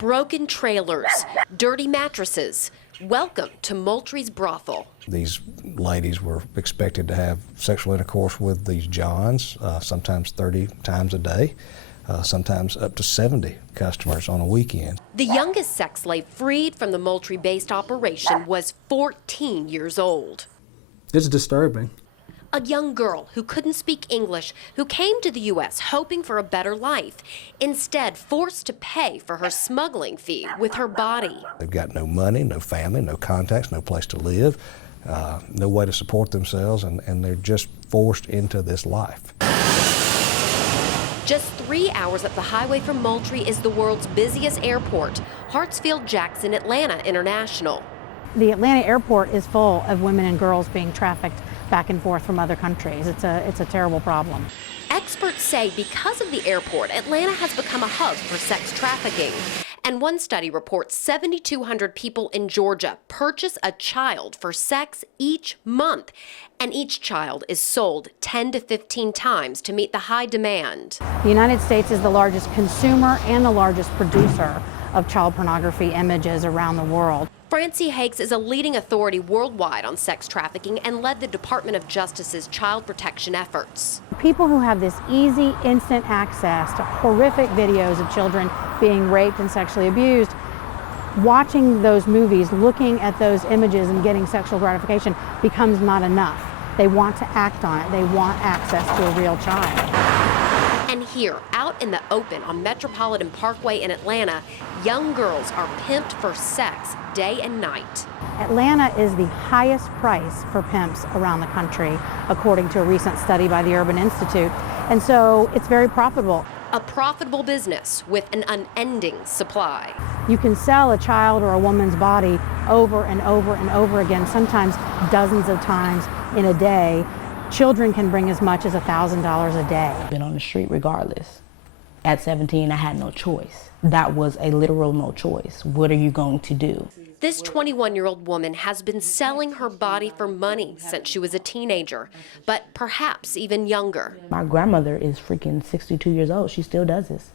broken trailers, dirty mattresses. Welcome to Moultrie's brothel. These ladies were expected to have sexual intercourse with these Johns, sometimes 30 times a day, sometimes up to 70 customers on a weekend. The youngest sex slave freed from the Moultrie-based operation was 14 years old. It's disturbing. A young girl who couldn't speak English, who came to the U.S. hoping for a better life, instead forced to pay for her smuggling fee with her body. They've got no money, no family, no contacts, no place to live, no way to support themselves, and they're just forced into this life. Just 3 hours up the highway from Moultrie is the world's busiest airport, Hartsfield-Jackson Atlanta International. The Atlanta airport is full of women and girls being trafficked back and forth from other countries. It's a terrible problem. Experts say because of the airport, Atlanta has become a hub for sex trafficking. And one study reports 7,200 people in Georgia purchase a child for sex each month. And each child is sold 10 to 15 times to meet the high demand. The United States is the largest consumer and the largest producer of child pornography images around the world. Francie Hakes is a leading authority worldwide on sex trafficking and led the Department of Justice's child protection efforts. People who have this easy, instant access to horrific videos of children being raped and sexually abused, watching those movies, looking at those images and getting sexual gratification becomes not enough. They want to act on it. They want access to a real child. And here, out in the open on Metropolitan Parkway in Atlanta, young girls are pimped for sex day and night. Atlanta is the highest price for pimps around the country, according to a recent study by the Urban Institute. And so it's very profitable. A profitable business with an unending supply. You can sell a child or a woman's body over and over and over again, sometimes dozens of times in a day. Children can bring as much as $1,000 a day. Been on the street regardless. At 17, I had no choice. That was a literal no choice. What are you going to do? This 21-year-old woman has been selling her body for money since she was a teenager, but perhaps even younger. My grandmother is freaking 62 years old. She still does this.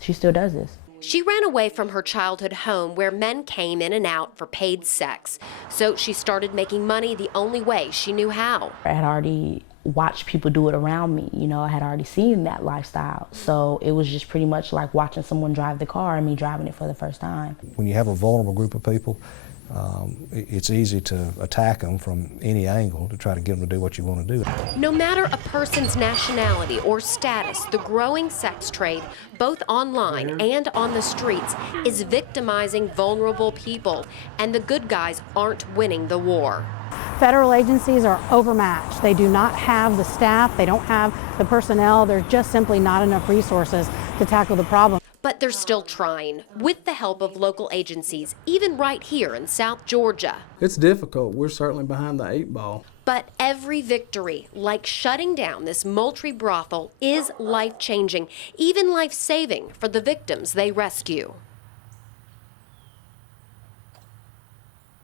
She still does this. She ran away from her childhood home where men came in and out for paid sex. So she started making money the only way she knew how. I had already watched people do it around me. You know, I had already seen that lifestyle. So it was just pretty much like watching someone drive the car and me driving it for the first time. When you have a vulnerable group of people, it's easy to attack them from any angle to try to get them to do what you want to do. No matter a person's nationality or status, the growing sex trade, both online and on the streets, is victimizing vulnerable people, and the good guys aren't winning the war. Federal agencies are overmatched. They do not have the staff, they don't have the personnel, there's just simply not enough resources to tackle the problem. But they're still trying, with the help of local agencies, even right here in South Georgia. It's difficult. We're certainly behind the 8 ball. But every victory, like shutting down this Moultrie brothel, is life-changing, even life-saving for the victims they rescue.